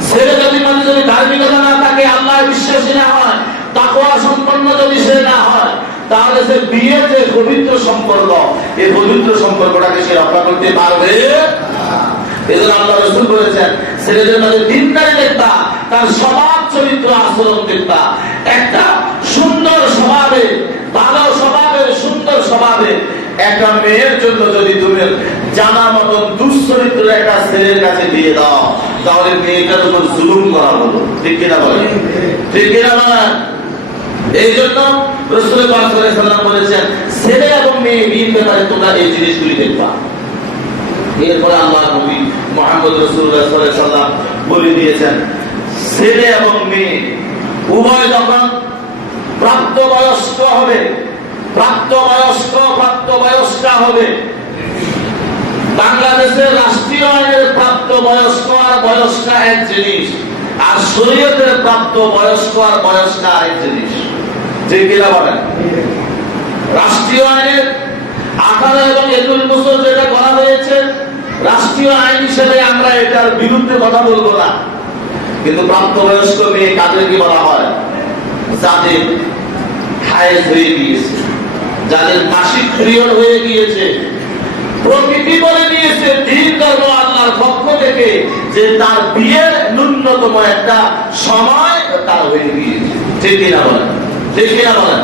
ছেলে যদি মানে যদি ধার্মিকতা না থাকে, আল্লাহ বিশ্বাসী না হয়, তাকওয়া সম্পন্ন যদি সে না হয়, তাহলে সে বিয়ের যে পবিত্র সম্পর্ক, এই পবিত্র সম্পর্কটাকে সে রক্ষা করতে পারবে। এজন্য আল্লাহ রাসূল বলেছেন, ছেলেদের মধ্যে দ্বীনদারি দেখবা, তার স্বভাব চরিত্র আচরণ দেখবা। একটা সুন্দর স্বভাবে, ভালো স্বভাবে, সুন্দর স্বভাবে একটা মেয়ের জন্য যদি তুমি জানা মতন দুশ্চরিত্র একটা ছেলের কাছে দিয়ে দাও, তাহলে মেয়েটার উপর জুলুম করা হলো। ঠিক কিনা বলেন? ঠিক কিনা বলেন? এই জন্য রাসূলুল্লাহ সাল্লাল্লাহু আলাইহি ওয়াসাল্লাম বলেছেন, ছেলে এবং মেয়ে বিয়ের ব্যাপারে তোমরা এই জিনিসগুলি দেখবা। এরপরে আল্লাহ নবী মুহাম্মদ রাসূলুল্লাহ সাল্লাল্লাহু আলাইহি ওয়াসাল্লাম বলে দিয়েছেন, ছেলে এবং মেয়ে উভয় যখন প্রাপ্তবয়স্ক হবে, প্রাপ্তবয়স্কা হবে, বাংলাদেশের রাষ্ট্রীয় আইনের প্রাপ্তবয়স্ক আর বয়স্কা এক জিনিস, আর শরীয়তের প্রাপ্তবয়স্ক আর বয়স্কা এক জিনিস। যে কিনা বলেন? রাষ্ট্রীয় আইনের 18 এবং 21 বছর যেটা করা হয়েছে, রাষ্ট্রীয় আইন হিসেবে আমরা এটার বিরুদ্ধে কথা বলবো না, কিন্তু প্রাপ্তবয়স্ক মেয়ে কাদেরকে বলা হয়? যাদের হায়েজ হয়ে গিয়েছে, যাদের মাসিক পিরিয়ড হয়ে গিয়েছে। প্রকৃতি বলে দিয়েছে, দ্বীন ধর্ম আল্লাহর পক্ষ থেকে, যে তার বিয়ের ন্যূনতম একটা সময় তার হয়ে গিয়েছে। ঠিক কিনা বলেন? ঠিক কিনা বলেন?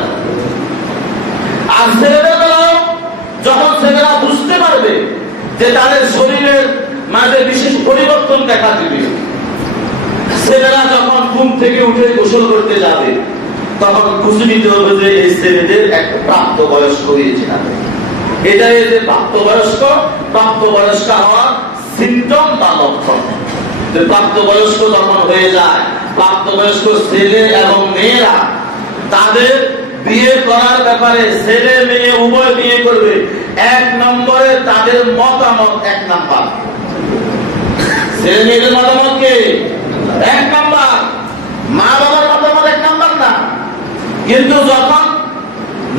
আর ছেলেদের বেলাও যখন ছেলেরা বুঝতে পারবে যে তাদের শরীরের মাঝে বিশেষ পরিবর্তন দেখা দিবে। ছেলেরা যখন ঘুম থেকে উঠে গোসল করতে যাবে তখন খুশি নিতে হবে যে এই ছেলেদের একটা প্রাপ্ত বয়স্ক হয়েছে না, এটাই যে প্রাপ্তবয়স্ক হওয়ার সিমটম বা লক্ষণ। যে প্রাপ্তবয়স্ক যখন হয়ে যায়, প্রাপ্তবয়স্ক ছেলে এবং মেয়েরা তাদের বিয়ে করার ব্যাপারে ছেলে মেয়ে উভয় বিয়ে করবে, এক নম্বরে তাদের মতামত এক নাম্বার। ছেলে মেয়েদের মতামত কে এক নাম্বার, মা বাবার মতামত এক নাম্বার না। কিন্তু যখন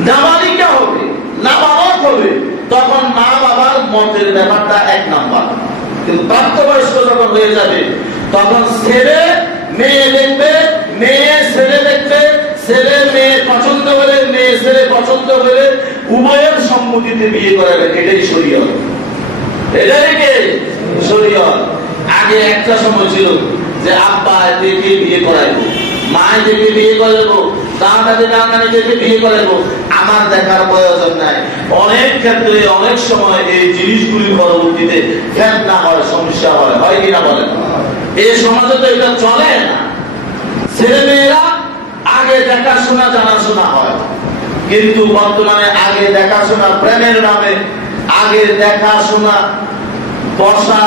নাবালিকা হবে, নাবালক হবে, তখন মা বাবার মতের ব্যাপারটা এক নাম্বার। কিন্তু প্রাপ্তবয়স্ক যখন হয়ে যাবে তখন ছেলে মেয়ে দেখবে, মেয়ে ছেলে দেখবে, ছেলে মেয়ে পছন্দ হলে, মেয়ে ছেলে পছন্দ হলে উভয়ের সম্মতিতে বিয়ে করাবে। এটাই শরীয়ত, এটাই কি শরীয়ত। আগে একটা সময় ছিল যে আব্বা দেখে বিয়ে করাইবো, মা দেখে বিয়ে করাবো, দাদা দেখে বিয়ে করাবো, আমার দেখার প্রয়োজন নাই। অনেক ক্ষেত্রে অনেক সময় এই জিনিসগুলি পরবর্তীতে ফেতনা হয়, সমস্যা হয়, হয় কিনা বলেন? এই সমাজে তো এটা চলে না। ছেলে মেয়েরা আগে দেখাশোনা জানাশোনা হয়, কিন্তু বর্তমানে আগে দেখাশোনা প্রেমের নামে, আগে দেখাশোনা বসা,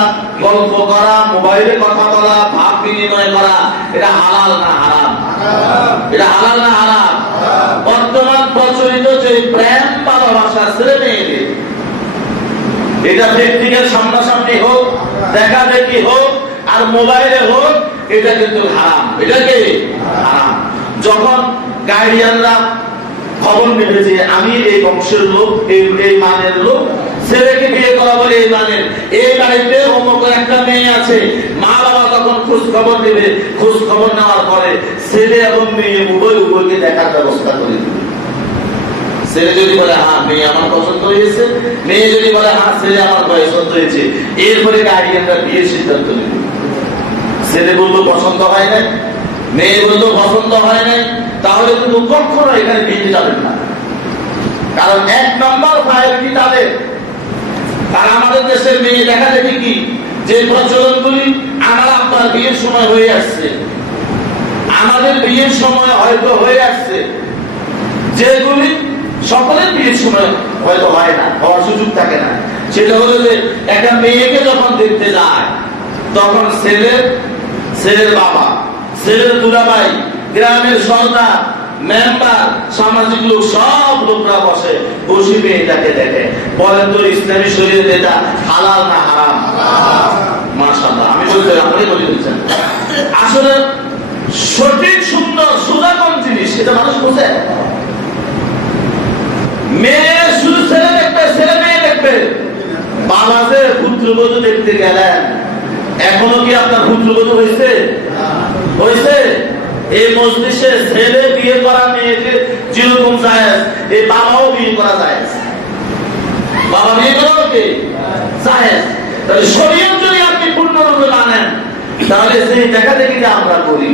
গল্প করা, মোবাইলে কথা বলা, ভাব বিনিময় করা, এটা হালাল না হারাম? এটা হালাল না হারাম? বর্তমান প্রচলিত যে প্রেম ভালোবাসা ছেলে মেয়েদের, এটা ব্যক্তিগত সামনাসামনি হোক, দেখা দেখি হোক, আর মোবাইলে হোক, এটা কিন্তু হারাম। এটা কি হারাম? যখন গার্ডিয়ানরা খবর নেবে যে আমি এই বংশের লোক, এই মানের লোক, ছেলেকে বিয়ে করাবো এই মানের, এই বাড়িতে অমুক একটা মেয়ে আছে, মা বাবা তখন খোঁজ খবর নেবে। খোঁজ খবর নেওয়ার পরে ছেলে এবং মেয়ে উভয়কে দেখার ব্যবস্থা করে দেবে। ছেলে যদি বলে হ্যাঁ মেয়ে আমার পছন্দ হয়েছে, মেয়ে যদি বলে হ্যাঁ ছেলে আমার পছন্দ হয়েছে, এরপরে গার্ডিয়ানরা বিয়ের সিদ্ধান্ত নেবে। ছেলে বললো পছন্দ হয় নাই, মেয়ে বললো পছন্দ হয় নাই, তাহলে কিন্তু কখনো এখানে বিয়ে যাবেন না। কারণ এক নম্বর প্রায়োরিটি তাদের। আর আমাদের দেশের মেয়ে দেখা দেখি কি যে প্রচলনগুলি আমার আপনার বিয়ের সময় হয়ে আসছে, আমাদের বিয়ের সময় হয়তো হয়ে আসছে, যেগুলি সকলের বিয়ের সময় হয়তো হয় না, হওয়ার সুযোগ থাকে না। সেটা হলো যে একটা মেয়েকে যখন দেখতে যায় তখন ছেলের বাবা, ছেলের দুলাভাই, গ্রামের সর্দার, মেম্বার, সামাজিক লোক, সব লোকরা বসে মেয়েটাকে দেখে। বলেন তো ইসলামী শরীয়তে এটা হালাল না হারাম? মাশাআল্লাহ, আমি বলতে আপনি বলে দিচ্ছেন। আসলে সঠিক সুন্দর সুজাকম জিনিস এটা মানুষ বোঝে। মেয়ে শুধু ছেলে দেখবে, ছেলে মেয়ে দেখবে। বাংলাদেশে পুত্রবধূ দেখতে গেলেন, এখনো কি আপনার পুত্রবধূ হয়েছে? হয়েছে? এই মজলিসে ছেলে বিয়ে করা মেয়েকে যেরকম জায়েজ, এই বাবাও বিয়ে করা জায়েজ। বাবা বিয়ে করাও কি জায়েজ? তাহলে শরীয়ত যদি আপনি পূর্ণরূপে মানেন, তাহলে যে দেখা দেখি যে আমরা করি,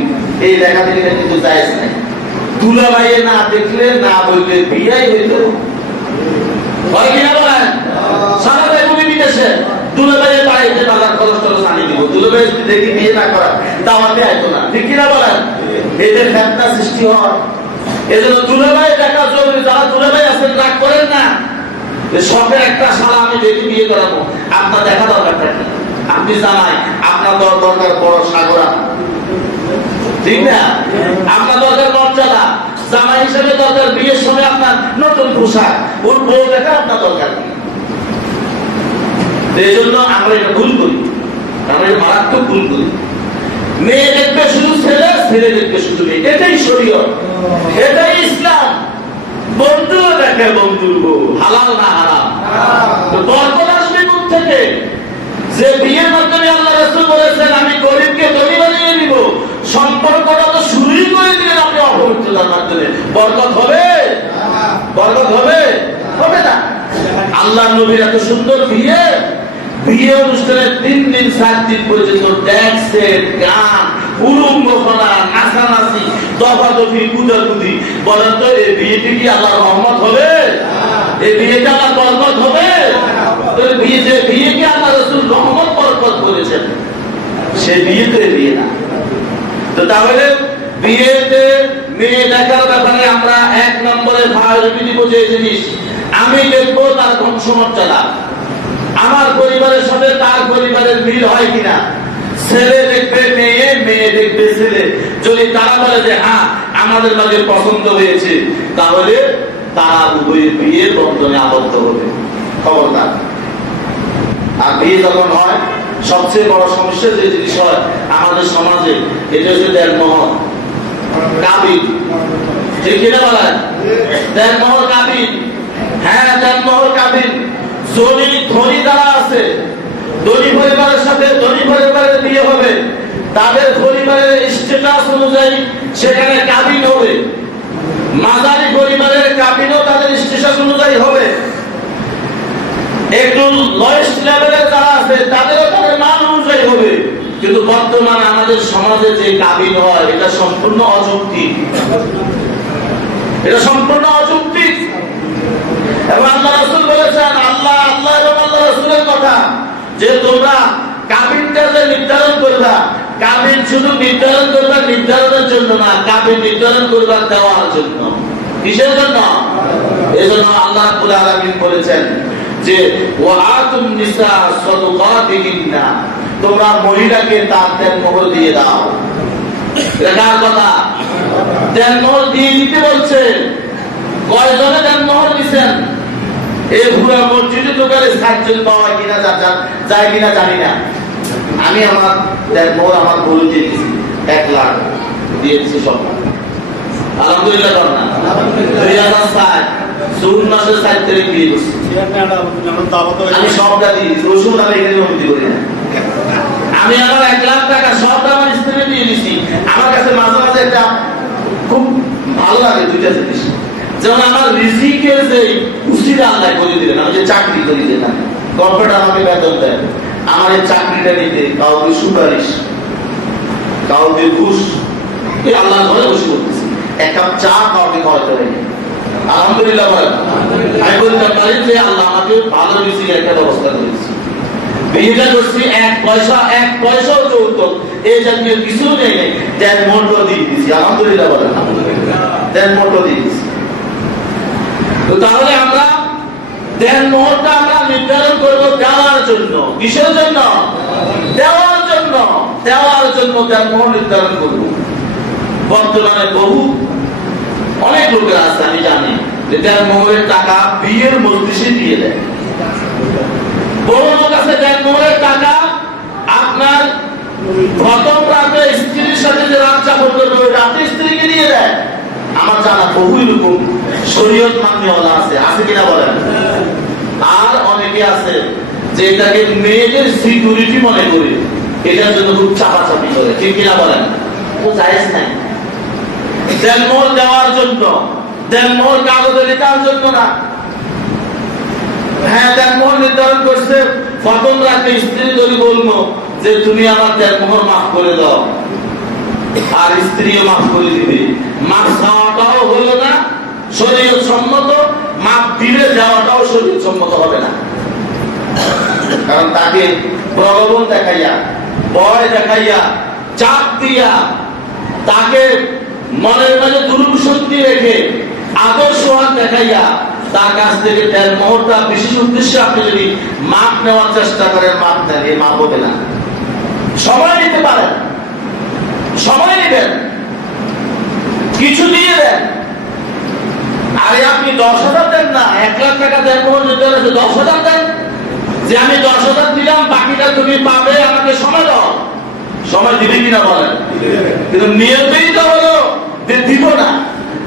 এই দেখা দেখিটা কিন্তু জায়েজ নাই। দুলাভাইয়ে না দেখলে না বললে বিয়াই হইতো হয় কিনা বলেন? সারা দেশে বিদেশে দুলাভাইয়ের বাড়িতে বাজার খরচ টরচ আনিয়ে দিব, দুলাভাই দেখি বিয়ে না করা দাওয়াতে আইতো না, ঠিক কিনা বলেন? এদের ফেতনা সৃষ্টি হয়। এজন্য দুলাভাই দেখা জরুরি। যারা দুলাভাই আছেন রাগ করেন না, শখের একটা শালা আমি দেখি বিয়ে করাবো, আপনার দেখা দরকারটা কি? আপনি জানাই আপনার দরকার বড় সাগরা, ঠিক না? আপনার দরকার মর্যাদা, জামাই হিসেবে দরকার বিয়ের সময় আপনার নতুন পোশাক, ওর বউ দেখা আপনার দরকার কি? এই জন্য আমরা এটা ভুল করি, আমরা এটা মারাত্মক ভুল করি। মেয়ে দেখবে শুধু ছেলে, ছেলে দেখবে শুধু মেয়ে। এটাই শরীয়ত, এটাই ইসলাম। বন্ধু দেখে বন্ধুর বউ, হালাল না হারাম? বরকত আসবে কোথ থেকে? যে বিয়ের মাধ্যমে আল্লাহ রাসূল বলেছেন আমি গরিবকে ধনী বানিয়ে দিব, সম্পর্কটা তো শুরুই করে দিলেন আপনি অপবিত্রতার মাধ্যমে। বরকত হবে? বরকত হবে? হবে না। আল্লাহ নবীর এত সুন্দর বিয়ে, বিয়ে অনুষ্ঠানে 3 দিন 7 দিন পর্যন্ত ড্যান্সের, গান, উলুঙ্গনা, নাচানাচি, দফাদফি, কুদাকুদি। বলেন তো এই বিয়েটি কি আল্লাহর রহমত হবে? এই বিয়েটা আল্লাহর বরকত হবে? বিয়ে যে বিয়েকে আল্লাহ রাসূল রহমত বরকত করেছেন, সে বিয়েতে বিয়ে না। তো তাহলে বিয়েতে মেয়ে দেখার ব্যাপারে আমরা 1 নম্বরে প্রায়োরিটি দিব যে জিনিস, আমি দেখবো তার বংশমর্যাদা, আমার পরিবারের সাথে তার পরিবারের মিল হয় কিনা। ছেলে দেখবে মেয়ে, মেয়ে দেখবে ছেলে, যদি তারা বলে যে হ্যাঁ আমাদের মাঝে পছন্দ হয়েছে, তাহলে তারা উভয় বিয়ের বন্ধনে আবদ্ধ হবে, খবরদার। আর বিয়ে যখন হয়, সবচেয়ে বড় সমস্যা যে জিনিস হয় আমাদের সমাজে, এটা হচ্ছে দেনমোহর, কাবিন। ঠিক কিনা বলেন? দেনমোহর কাবিন। হ্যাঁ, দেনমোহর কাবিন। যদি ধনী যারা আছে, ধনী পরিবারের সাথে ধনী পরিবারের বিয়ে হবে, তাদের পরিবারের স্ট্যাটাস অনুযায়ী সেখানে কাবিন হবে। মাঝারি পরিবারের কাবিনও তাদের স্ট্যাটাস অনুযায়ী হবে। একটু লোয়েস্ট লেভেলের যারা আছে তাদেরও তাদের মান অনুযায়ী হবে। কিন্তু বর্তমানে আমাদের সমাজে যে কাবিন হয়, এটা সম্পূর্ণ অযৌক্তিক, এটা সম্পূর্ণ অযৌক্তিক। এবং আল্লাহ রাসূল বলেছেন, আল্লাহ এবং আল্লাহ রাসূলের কথা, যে তোমরা কাবিনটা যে নির্ধারণ করবা, কাবিন শুধু নির্ধারণ করবা নির্ধারণের জন্য না, কাবিন নির্ধারণ করবা দেওয়ার জন্য। কিসের জন্য? এজন্য আল্লাহ রাব্বুল আলামিন বলেছেন যে ওয়াআতুন নিসা সাদাকাতিহিন্না, তোমরা মহিলাকে তার দেনমোহর দিয়ে দাও। এটার কথা দেনমোহর দিয়ে দিতে বলছে। কয়জনে দেনমোহর দিবেন? এই পুরো মসজিদে দোকানে 60 জন পাওয়া কিনা যায় কিনা জানি না। আমি আমার দেনমোহর আমার গরু দিয়েছি 1 লাখ দিয়েছি সব। আলহামদুলিল্লাহ করনা। 2007 জুন মাসের 7 তারিখ দিয়ে দিয়েছি। আমি সবটা দিয়েছি, রসুন আমি এখানে অনুমতি করি না। আমি আমার 1 লাখ টাকা সবটা আমার স্ত্রীকে দিয়ে দিয়েছি। আমার কাছে মাঝে মাঝে একটা খুব ভালো লাগে দুইটা জিনিস, যেমন আমার রিজিকের যে উচিত আল্লাহ করে দিলেন। আমি যে চাকরি করি, যেখানে গভর্নমেন্ট আমাকে বেতন দেয়, আমার এই চাকরিটা নিতে কাউকে সুপারিশ, কাউকে ঘুষ, আল্লাহ ঘরে বসে করতেছি, 1 কাপ চা কাউকে খাওয়াতে হয়নি। আলহামদুলিল্লাহ বলেন। আমি বলতে পারি যে আল্লাহ আমাকে ভালো রিজিকের একটা ব্যবস্থা করেছে। বিয়েটা করছি 1 পয়সাও যৌতুক এই জাতীয় কিছু নেই, দেনমোহর দিয়ে দিয়েছি। আলহামদুলিল্লাহ বলেন। দেনমোহর দিয়ে দিয়েছি। তো তাহলে আমরা দেনমোহরটা আমরা নির্ধারণ করবো দেওয়ার জন্য। কিসের জন্য? দেওয়ার জন্য। দেওয়ার জন্য দেনমোহর নির্ধারণ করবো। বর্তমানে অনেক লোকের আছে, আমি জানি যে দেনমোহরের টাকা বিয়ের মজলিসে দিয়ে দেয়। বহু লোক আছে দেনমোহরের টাকা আপনার প্রথম রাতে স্ত্রীর সাথে যে রাত যাপন করবে ওই রাতে স্ত্রীকে দিয়ে দেয়। আমার জানা বহু রকম শরীয়ত মান্যওয়ালা আছে, আছে কিনা বলেন? আর অনেকে আছে যে এটাকে মেয়েদের সিকিউরিটি মনে করে, এটার জন্য খুব চাপাচাপি করে। ঠিক কিনা বলেন? তো জায়েজ নাই। দেনমোহর দেওয়ার জন্য, দেনমোহর কাগজে লেখার জন্য না। হ্যাঁ, দেনমোহর নির্ধারণ করছে প্রথম রাতে স্ত্রী যদি বলবো যে তুমি আমার দেনমোহর মাফ করে দাও, আর স্ত্রীও মাফ করে দিবে, মাফ চাওয়াটাও হলো না শরীয়ত সম্মত, মাফ দিলে যাওয়াটাও শরীয়ত সম্মত হবে না। কারণ তাকে প্রলোভন দেখাইয়া, ভয় দেখাইয়া, চাপ দিয়া, তাকে মনের মাঝে দুরূপশক্তি রেখে, আদর্শ দেখাইয়া তার কাছ থেকে দেনমোহরটা বিশেষ উদ্দেশ্যে আপনি যদি মাপ নেওয়ার চেষ্টা করেন, মাপ দেন, এই মাপ হবে না। সময় নিতে পারেন, সময় নেবেন, কিছু দিয়ে দেন। আরে আপনি 10,000 দেন না, 1 লাখ টাকা দেনমোহর নিতে হলে 10,000 দেন, যে আমি 10,000 দিলাম, বাকিটা তুমি পাবে, আমাকে সময় দাও। সময় দিবে কিনা বলেন? কিন্তু নিয়তই তো হলো যে দিব না।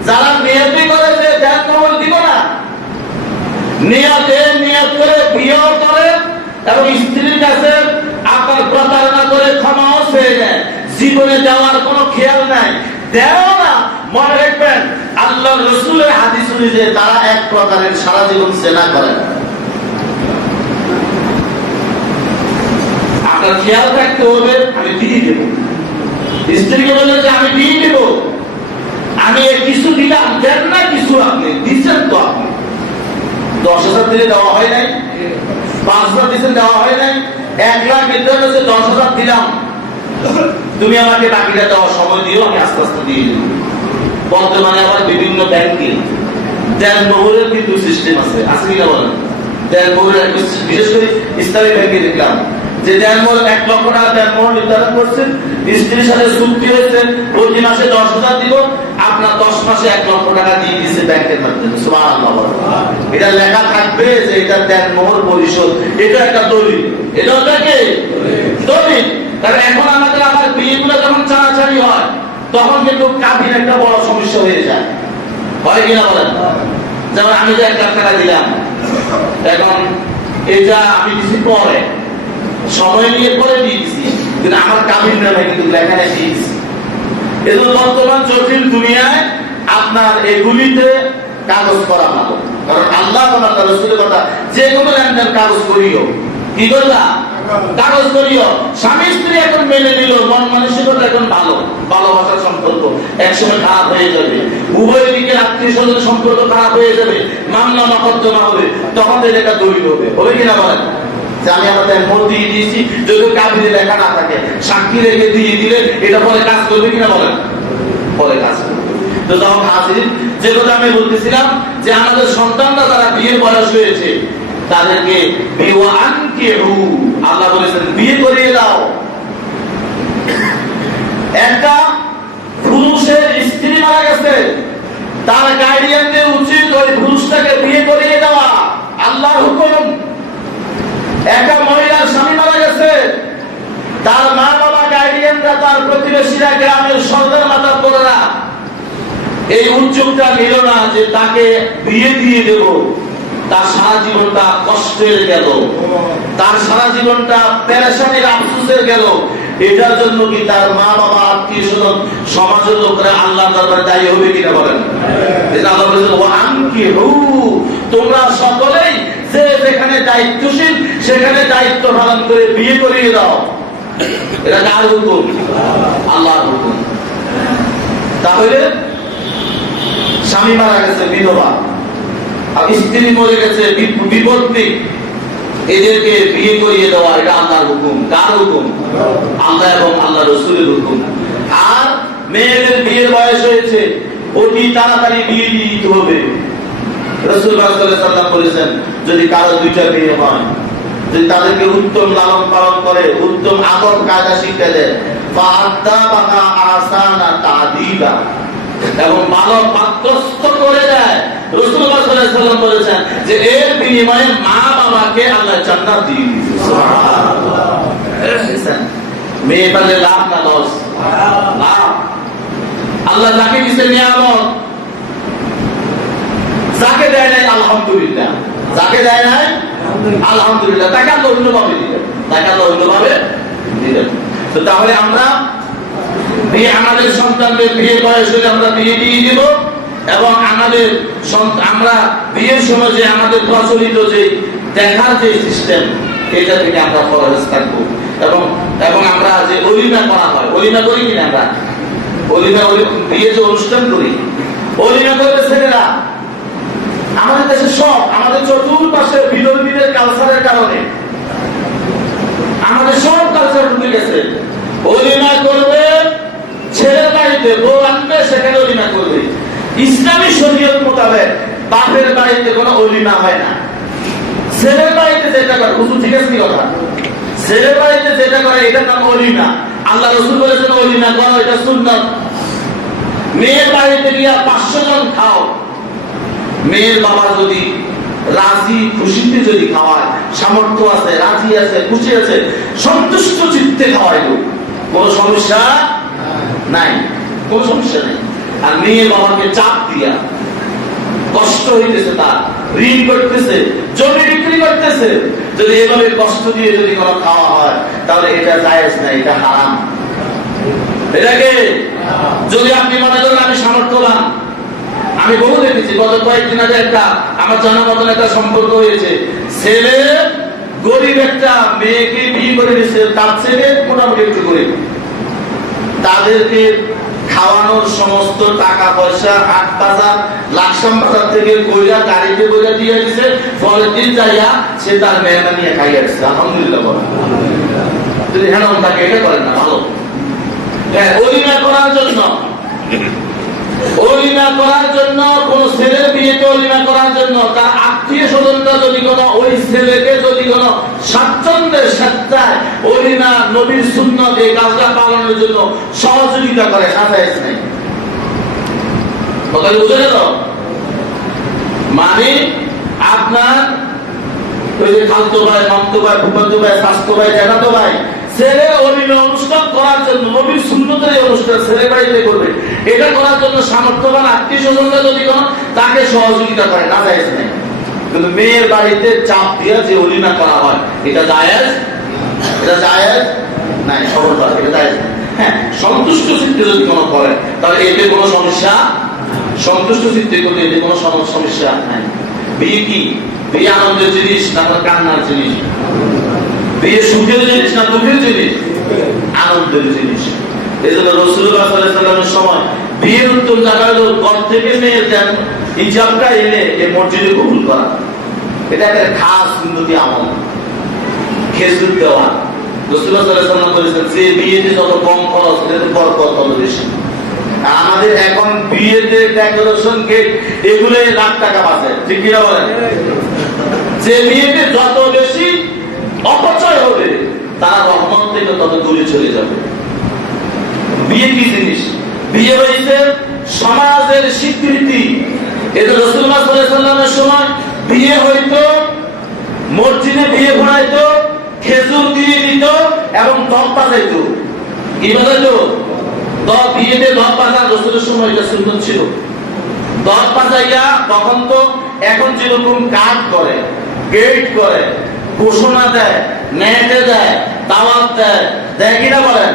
যারা নিয়তই করে যে দেনমোহর দিব না, নিয়ত করে বিয়েও করে এবং স্ত্রীর কাছে আপনার প্রতারণা করে ক্ষমাও পেয়ে যায়, জীবনে দেওয়ার কোনো খেয়াল নাই, দেও না। মনে রাখবেন আল্লাহ রাসূলের হাদিস অনুযায়ী তারা এক প্রকারের সারা জীবন জেনা করে। আপনার খেয়াল রাখতে হবে, আমি দিয়ে দেব। স্ত্রীকে বললেন যে আমি দিয়ে দেব, আমি কিছু দিলাম, দেন না কিছু, আপনি দিচ্ছেন তো, আপনি 10,000 দিলে দেওয়া হয় নাই, 5,000 দিচ্ছেন দেওয়া হয় নাই, 1 লাখ নির্ধারণ হচ্ছে 10,000 দিলাম, তুমি আমাকে বাকিটা দেওয়ার সময় দিও, আমি আস্তে আস্তে দিয়ে দেব। বর্তমানে আবার বিভিন্ন ব্যাংকে দেন মোহরের কিন্তু সিস্টেম আছে কিনা বলেন? দেন মোহরের বিশেষ করে ইসলামী ব্যাংকে দেখলাম যে দেন মোহর 1 লক্ষ টাকা দেন মোহর নির্ধারণ করছেন, স্ত্রীর সাথে চুক্তি হয়েছে প্রতি মাসে 10,000 দিব, আপনার 10 মাসে 1 লক্ষ টাকা দিয়ে দিয়েছে ব্যাংকের মাধ্যমে। সুবহানাল্লাহ। এটা লেখা থাকবে যে এটা দেন মোহর পরিশোধ, এটা একটা দলিল। এটা কি দলিল? কারণ এখন আমাদের আবার বিয়েগুলো যখন চাড়াচাড়ি হয় তখন কিন্তু কাবির একটা বড় সমস্যা হয়ে যায়, হয় কিনা বলেন? যেমন আমি যে 1 লাখ টাকা দিলাম, এখন এটা আমি দিচ্ছি পরে, সময় নিয়ে পরে দিয়ে দিচ্ছি, কিন্তু আমার কাবির নামে কিন্তু লেখা নেই দিয়েছি। এজন্য বর্তমান জটিল দুনিয়ায় আপনার এগুলিতে কাগজ করা ভালো। কারণ আল্লাহ তাআলা রাসূলের কথা, যে কোনো লেনদেন কাগজ করিও। কি করলা? কাগজ করিও। স্বামী স্ত্রী এখন মেনে নিল, মন মানসিকতা এখন ভালো, ভালোবাসার সম্পর্ক একসময় খারাপ হয়ে যাবে, উভয় দিকে আত্মীয় স্বজনের সম্পর্ক খারাপ হয়ে যাবে, মামলা মকদ্দমা হবে, তখন এটা দলিল হবে। হবে কিনা বলেন? যে আমি আমাদের মত দিয়ে দিয়েছি, যদি কাবিরে লেখা না থাকে, সাক্ষী রেখে দিয়ে দিলে এটা পরে কাজ করবে কিনা বলেন? পরে কাজ করবে। তো তখন হাজির যে কথা আমি বলতেছিলাম যে আমাদের সন্তানরা যারা বিয়ের বয়স হয়েছে তাদেরকে আল্লাহ বলেছেন বিয়ে করিয়ে দাও। একটা পুরুষের স্ত্রী মারা গেছে, তার গার্ডিয়ানদের উচিত ওই পুরুষটাকে বিয়ে করিয়ে দেওয়া, আল্লাহর হুকুম। একটা মহিলার স্বামী মারা গেছে, তার মা বাবা, গার্ডিয়ানরা, তার প্রতিবেশীরা, গ্রামের সর্দার মাতা বোনেরা এই উদ্যোগটা নিল না যে তাকে বিয়ে দিয়ে দেব। তার সারা জীবনটা কষ্টের গেল, তার সারা জীবনটা পেরেশানির আফসোসের গেল। এটার জন্য কি তার মা বাবা, আত্মীয় স্বজন, সমাজের লোকেরা আল্লাহর দরবারে দায়ী হবে কিনা বলেন? আল্লাহ বলেছেন তোমরা সকলেই যে যেখানে দায়িত্বশীল সেখানে দায়িত্ব পালন করে বিয়ে করিয়ে দাও। এটা কার হুকুম? আল্লাহর হুকুম। তাহলে স্বামী মারা গেছে, বিধবা, আর স্ত্রী মরে গেছে, বিপত্তি, এদেরকে বিয়ে করিয়ে দেওয়া, এটা আল্লাহর হুকুম। কার হুকুম? আল্লাহ এবং আল্লাহ রাসূলের হুকুম। আর মেয়েদের বিয়ের বয়স হয়েছে, অতি তাড়াতাড়ি বিয়ে দিয়ে দিতে হবে। রাসূলুল্লাহ সাল্লাল্লাহু আলাইহি ওয়াসাল্লাম বলেছেন যদি কারো 2টা বিয়ে হয়, যদি তাদেরকে উত্তম লালন পালন করে, উত্তম আদব কায়দা শিক্ষা দেয়, ফাআদাবাহা আসানা তাদিবা, এবং ভালো পাত্রস্থ করে দেয়, রাসূলুল্লাহ সাল্লাল্লাহু আলাইহি ওয়াসাল্লাম বলেছেন যে এর বিনিময়ে মা বাবাকে আল্লাহ জান্নাত দিয়ে দিবে। সুবহানাল্লাহ। মেয়ে বলে লাভ না লস? লাভ। আল্লাহ যাকে দিতে নিয়ামত, যাকে দেয় নাই আলহামদুলিল্লাহ, যাকে দেয় নাই আলহামদুলিল্লাহ, তাকে আল্লাহ অন্যভাবে দিবেন, তাকে আল্লাহ অন্যভাবে দিবেন। তো তাহলে আমরা বিয়ে, আমাদের সন্তানদের বিয়ে বয়স হলে আমরা বিয়ে দিয়ে দিব, এবং আমাদের আমরা বিয়ের সময় যে আমাদের প্রচলিত যে দেখার যে সিস্টেম, এটা থেকে আমরা ফরজ থাকবো। এবং আমরা যে অলিমা করা হয়, অলিমা করি কিনা? আমরা অলিমা, বিয়ে যে অনুষ্ঠান করি, অলিমা করবে ছেলেরা। আমাদের দেশে সব, আমাদের চতুর্পাশে বিরোধীদের কালচারের কারণে আমাদের সব কালচার ঢুকে গেছে। অলিমা করবে ছেলের বাড়িতে, বউ আনবে, সেখানে অলিমা করবে। ইসলামী শরীয়ত মোতাবেক বাপের বাড়িতে কোনো অলিমা হয় না। ছেলের বাড়িতে যেটা করে, হুজুর ঠিক আছে কি কথা? ছেলের বাড়িতে যেটা করে এটার নাম অলিমা। আল্লাহ রাসূল বলেছেন অলিমা করো, এটা সুন্নাত। মেয়ের বাড়িতে গিয়া 500 জন খাও, মেয়ের বাবা যদি রাজি খুশিতে যদি খাওয়ায়, সামর্থ্য আছে, রাজি আছে, খুশি আছে, সন্তুষ্ট চিত্তে খাওয়াইল, কোনো সমস্যা নাই, কোনো সমস্যা নেই। আর মেয়ের বাবাকে চাপ দিয়া, কষ্ট হইতেছে, তার ঋণ করতেছে, জমি বিক্রি করতেছে, যদি এভাবে কষ্ট দিয়ে যদি কোনো খাওয়া হয় তাহলে এটা জায়েজ না, এটা হারাম। এটাকে যদি আপনি মনে করেন আমি সামর্থ্যবান, আমি বহু দেখেছি, গত কয়েকদিন আগে একটা আমার জানা মতন একটা সম্পর্ক হয়েছে, ছেলে গরিব একটা মেয়েকে বিয়ে করে নিয়েছে, তার ছেলে মোটামুটি একটু গরিব, তাদেরকে খাওয়ানোর সমস্ত টাকা পয়সা হাট বাজার লাকসাম বাজার থেকে কইরা গাড়িতে বইরা দিয়ে দিছে, পরের দিন যাইয়া সে তার মেহমান নিয়ে খাইয়া দিচ্ছে। আলহামদুলিল্লাহ বলেন। যদি হ্যাঁ তাকে এটা করেন না ভালো। হ্যাঁ, অলিমা করার জন্য কোন ছেলের বিয়েতে অলিমা করার জন্য তার আত্মীয় স্বজনরা যদি কোন ওই ছেলেকে যদি কোন স্বাচ্ছন্দ্যের স্বেচ্ছায় অলিমা নবীর সুন্নত এই কাজটা পালনের জন্য সহযোগিতা করে, সাজাইজ নাই। কথা বুঝে গেল? মানে আপনার ওই যে খালতো ভাই, মামতো ভাই, ফুফাতো ভাই, স্বাস্থ্য ভাই, জ্যাঠাতো ভাই ছেলের অলিমা অনুষ্ঠান করার জন্য, নবীর সুন্নতের এই অনুষ্ঠান ছেলে বাড়িতে করবে, এটা করার জন্য সামর্থ্যবান আত্মীয় স্বজনরা যদি কোন তাকে সহযোগিতা করে, না জায়েজ নেই। কিন্তু মেয়ের বাড়িতে চাপ দিয়ে যে অলিমা করা হয়, এটা জায়েজ? এটা জায়েজ নাই, খবরদার, এটা জায়েজ নাই। হ্যাঁ, সন্তুষ্ট চিত্তে যদি কোনো করে তাহলে এতে কোনো সমস্যা, সন্তুষ্ট চিত্তে করলে এতে কোনো সমস্যা নাই। বিয়ে কি? বিয়ে আনন্দের জিনিস না কান্নার জিনিস? বিয়ে সুখের জিনিস না দুঃখের জিনিস? আনন্দের জিনিস। এই জন্য রাসূলুল্লাহ সাল্লাল্লাহু আলাইহি ওয়াসাল্লামের সময় বিয়ের উত্তম জায়গা হলো ঘর থেকে মেয়ের যেন হিজাবটা এনে এই মসজিদে কবুল করা। এটা একটা খাস সুন্নতি আমল। খেজুর দেওয়া, রাসূলুল্লাহ সাল্লাল্লাহু আলাইহি ওয়াসাল্লাম বলেছেন যে বিয়েতে যত কম খরচ এতে বরকত তত বেশি। আমাদের এখন বিয়েতে ডেকোরেশন গেট এগুলো লাখ টাকা বাঁচে, ঠিক কিনা বলেন? যে বিয়েতে যত বেশি অপচয় হবে তারা রহমত থেকে তত দূরে চলে যাবে। বিয়ে কি জিনিস? বিয়ে হয়েছে সমাজের স্বীকৃতি। এটা রাসূলুল্লাহ সাল্লাল্লাহু আলাইহি ওয়াসাল্লামের সময় বিয়ে হইতো, মসজিদে বিয়ে ঘোরাইতো, খেজুর দিয়ে দিত এবং দপ বাজাইতো। কি বাজাইতো? দপ। বিয়েতে দপ বাজা রাসূলের সময় এটা সুন্নত ছিল। দপ বাজাইয়া তখন তো এখন যেরকম কাজ করে, গেট করে, ঘোষণা দেয়, নেটে দেয়, দাওয়াত দেয়, দেয় কিনা বলেন?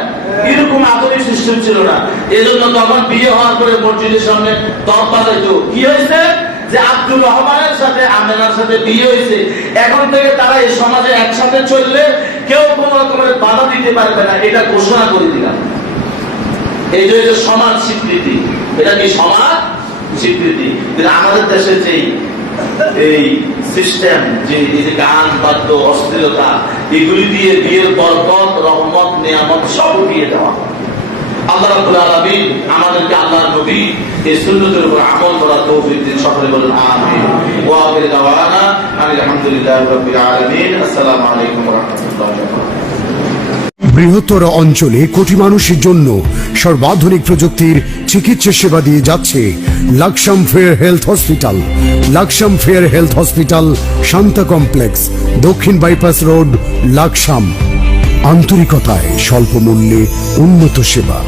এরকম আধুনিক সিস্টেম ছিল না। এই জন্য তখন বিয়ে হওয়ার পরে মসজিদের সামনে দপ বাজাইতো। কি হয়েছে? যে আব্দুর রহমানের সাথে আমেনার সাথে বিয়ে হয়েছে, এখন থেকে তারা এই সমাজে একসাথে চললে কেউ কোন রকমের বাধা দিতে পারবে না, এটা ঘোষণা করে দিলাম। এই যে সমাজ স্বীকৃতি, এটা কি সমাজ স্বীকৃতি? আমাদের দেশে যেই এই সিস্টেম, যে গান বাদ্য অশ্লীলতা এগুলি দিয়ে বিয়ের বরকত রহমত নিয়ামত সব উঠিয়ে দেওয়া। আল্লাহ রাব্বুল আলামিন আমাদেরকে আল্লাহর নবী এই সুন্নতের উপর আমল করার তৌফিক দিন। সকলে বলুন আমিন। ওয়া আখিরু দাওয়ানা আলহামদুলিল্লাহি রাব্বিল আলামিন। আসসালামু আলাইকুম ওয়া রাহমাতুল্লাহি ওয়া বারাকাতুহু। বৃহত্তর অঞ্চলে কোটি মানুষের জন্য সর্বাধুনিক প্রযুক্তির চিকিৎসা সেবা দিয়ে যাচ্ছে Laksam fair health hospital. Laksam fair health hospital, Shanta complex, দক্ষিণ বাইপাস রোড, লাকসাম। আন্তরিকতায় স্বল্প মূল্যে উন্নত সেবা।